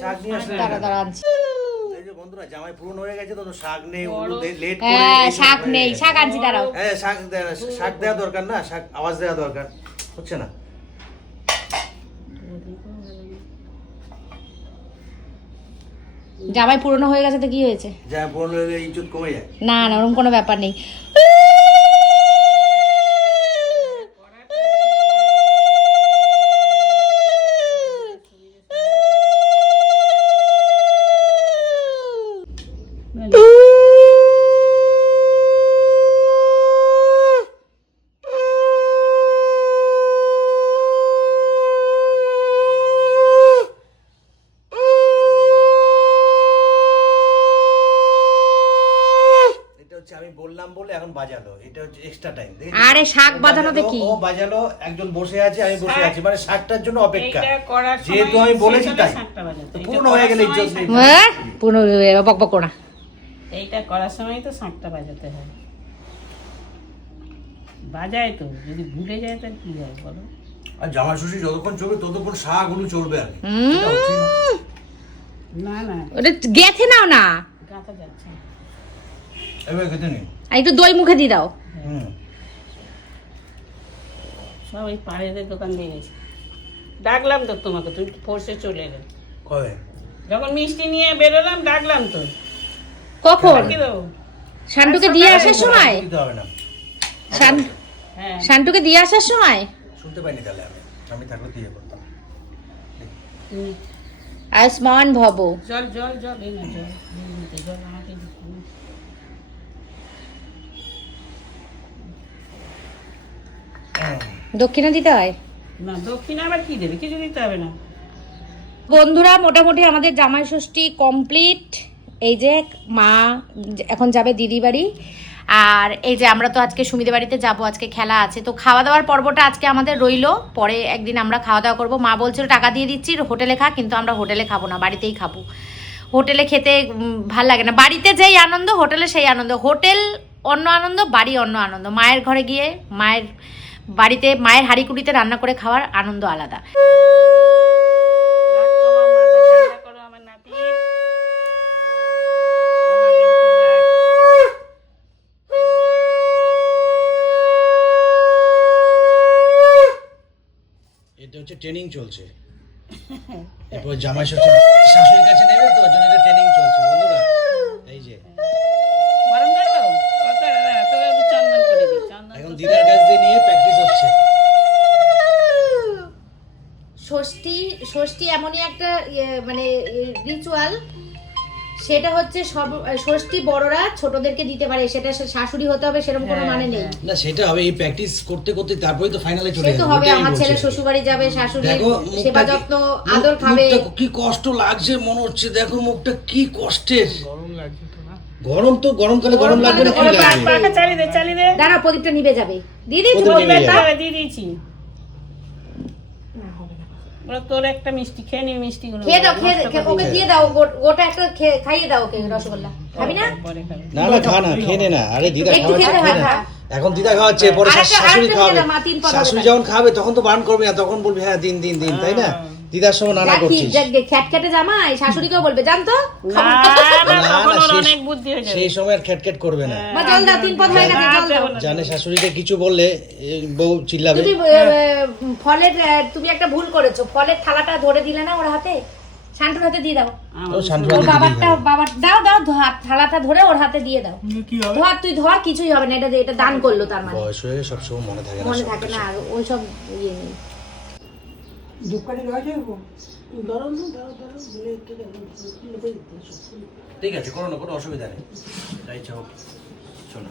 শাক জামাই পূরণ গেছে তো তো শাক নেই শাক আনছি দাঁড়াও। হ্যাঁ শাক শাক দেওয়া দরকার না শাক আওয়াজ দেওয়া দরকার হচ্ছে না। জামাই পুরনো হয়ে গেছে তো কি হয়েছে? যা পূরণ হয়ে গেলে ইজ্জত কমে যায়। না না ওরকম কোনো ব্যাপার নেই এটা হচ্ছে আমি বললাম বলে এখন বাজালো। এটা হচ্ছে এক্সট্রা টাইম আরে শাক বাজানোতে কি? ও বাজালো একজন বসে আছে আমি বসে আছি। মানে শাকটার জন্য অপেক্ষা। এইটা করার সময় যেহেতু আমি বলেছি তাই। পূর্ণ হয়ে গেলে ইজ্জত হ্যাঁ? পুরনো বক বক না। এইটা করার সময় তো শাকটা বাজাতে হয়। বাজায় তো যদি ভুলে যায় তার কি হয় বলো? আর জামা ষষ্ঠী যতক্ষণ চলবে ততক্ষণ শাক হলু চলবে আর না। না ওটা গেথে নাও না। গাঁথা যাচ্ছে। না। এবার খেতে নেই আর একটু দই মুখে দিয়ে দাও। সব ওই পাড়েদের দোকান দিয়ে গেছে। ডাকলাম তো তোমাকে তুমি ফোর্সে চলে এলে? কবে? যখন মিষ্টি নিয়ে বেরোলাম ডাকলাম তো। কখন? কি দেবো। শান্টুকে দিয়ে আসার সময়? দিতে হবে না। শান- হ্যাঁ। শান্টুকে দিয়ে আসার সময়? শুনতে পাইনি তাহলে আমি। আমি থাকলে দিয়ে করতাম আয়ুষ্মান ভব। জল জল জল এই না জল এই নিতে, জল আমাকে দিতে হবে। দক্ষিণা দিতে হয়? না দক্ষিণ আবার কি দেবে? কিছু দিতে হবে না। বন্ধুরা মোটামুটি আমাদের জামাই ষষ্ঠী কমপ্লিট এই যে মা এখন যাবে দিদি বাড়ি। আর এই যে আমরা তো আজকে সুমিদের বাড়িতে যাব আজকে খেলা আছে। তো খাওয়া দাওয়ার পর্বটা আজকে আমাদের রইল। পরে একদিন আমরা খাওয়া দাওয়া করব। মা বলছিল টাকা দিয়ে দিচ্ছি হোটেলে খা কিন্তু আমরা হোটেলে খাব না বাড়িতেই খাব। হোটেলে খেতে ভালো লাগে না। বাড়িতে যেই আনন্দ হোটেলে সেই আনন্দ। হোটেল অন্য আনন্দ বাড়ি অন্য আনন্দ। মায়ের ঘরে গিয়ে মায়ের বাড়িতে মায়ের হাঁড়িকুড়িতে রান্না করে খাওয়ার আনন্দ আলাদা। এটা হচ্ছে ট্রেনিং চলছে এরপর জামাই ষষ্ঠী শাশুড়ির কাছে নেবে তো, ওর জন্য এটা ট্রেনিং চলছে, বন্ধুরা এই যে গরম করব? ওকে, দাঁড়া, তোকে একটু চন্দন করে দিই, চন্দন এখন দিদার কাছ দিয়ে নিয়ে প্র্যাকটিস হচ্ছে ষষ্ঠী এমনই একটা ইয়ে, মানে রিচুয়াল সেটা হচ্ছে সব ষষ্ঠী বড়রা ছোটদেরকে দিতে পারে। সেটা শাশুড়ি হতে হবে সেরকম কোনো মানে নেই। না সেটা হবে এই প্র্যাকটিস করতে করতে তারপরে তো ফাইনালে চলে সে তো যাবে হবে আমার ছেলে আর কি। শ্বশুর বাড়ি যাবে শাশুড়ি মুখটা সেবা কি- যত্ন আদর খাবে। কি কষ্ট লাগছে মনে হচ্ছে দেখো মুখটা কি কষ্টের। গরম তো গরমকালে গরম লাগবে না কি লাগবে? পাখা চালিয়ে দে চালিয়ে দে। দাঁড়া প্রদীপটা নিভে যাবে। দিদি দিয়েছি। তোর একটা মিষ্টি খেয়ে নি মিষ্টি গুলো খেয়ে দাও খেয়ে ওকে দিয়ে দাও গোটা একটা খেয়ে- খাইয়ে দাও ওকে রসগোল্লা। খাবি না? না না খা না খেয়ে নে না। আরে দিদা একটু খেয়ে খা। এখন দিদা খাওয়াচ্ছে পরে শাশুড়ি খাওয়াবে। শাশুড়ি যখন খাবে তখন তো বারণ করবে না তখন বলবি হ্যাঁ দিন দিন দিন তাই না? দিদার সময় নানা করছিস। খ্যাটখ্যাটে জামাই শাশুড়িকেও বলবে সেই- অনেক বুদ্ধি হয়ে সেই সময় আর খ্যাটখ্যাট করবে না। মা জল দাও তিন পদ হয়ে গেছে জল দাও। জানে শাশুড়িকে কিছু বললে বউ চিল্লাবে। তুমি ফলের তুমি একটা ভুল করেছ। ফলের থালাটা ধরে দিলে না ওর হাতে? শান্তুর হাতে দিয়ে দাও। ওর বাবারটা বাবার দাও দাও থালাটা ধরে ওর হাতে দিয়ে দাও। ধর তুই ধর কিছুই হবে না এটা দিয়ে- এটা দান করল তার মানে। বয়স হয়ে মনে থাকে না মনে থাকে না ওই সব ইয়ে নেই। ঠিক আছে কোনো না কোনো অসুবিধা নেই। যাই ইচ্ছা হোক শোনো।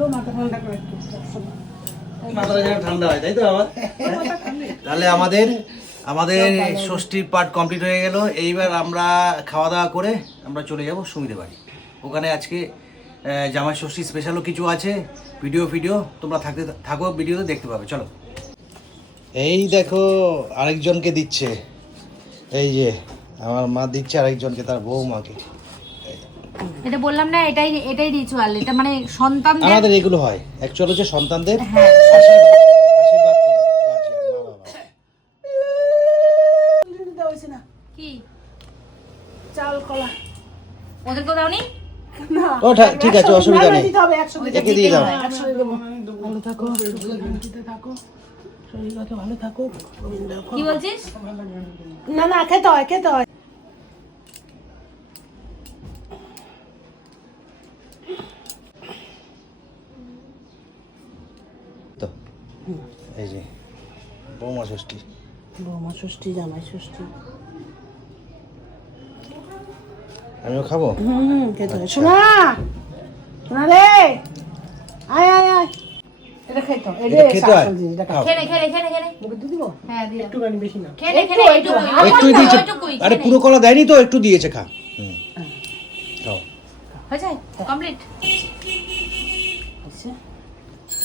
ছিল মাথা ঠান্ডা করে মাথাটা যেন ঠান্ডা হয় তাই তো আবার তাহলে আমাদের আমাদের ষষ্ঠীর পার্ট কমপ্লিট হয়ে গেল। এইবার আমরা খাওয়া দাওয়া করে আমরা চলে যাব সুমিদের বাড়ি। ওখানে আজকে জামাই ষষ্ঠী স্পেশালও কিছু আছে ভিডিও ভিডিও তোমরা থাকতে থাকো ভিডিওতে দেখতে পাবে চলো। এই দেখো আরেকজনকে দিচ্ছে। এই যে আমার মা দিচ্ছে আরেকজনকে তার বৌমাকে। এটা বললাম না এটাই এটাই রিচুয়াল এটা মানে সন্তানদের আমাদের এগুলো হয়। অ্যাকচুয়াল হচ্ছে সন্তানদের হ্যাঁ। আশীর্বাদ করে মা বাবা। না কি? চাল কলা। ওদেরকেও দাওনি? না। ঠিক- ঠিক আছে অসুবিধা নেই। দিতে হবে একশো দিতে একে দিয়ে দাও। ভালো থাকো। থাকো। শরীরগত ভালো থাকো কি বলছিস? না না খেতে হয় খেতে হয় তো এই যে বৌমা ষষ্ঠী। বৌমা ষষ্ঠী জামাই ষষ্ঠী। আমিও খাব? হুম খেতে হয় শোনা শোনা রে! আয় আয় আয়। এটা খেতে হয় এটা এটা খেতে হয়? আসল জিনিস, এটা খাও। খেলে খেলে খেলে খেলে মুখে দিয়ে দিবো? হ্যাঁ দিয়ে। একটুখানি বেশি না খেলে খেলে এইটুকুই একটুই দিয়েছে। আরে পুরো কলা দেয়নি তো? একটু দিয়েছে খা। হুম। খাও। হয়ে যায় কমপ্লিট?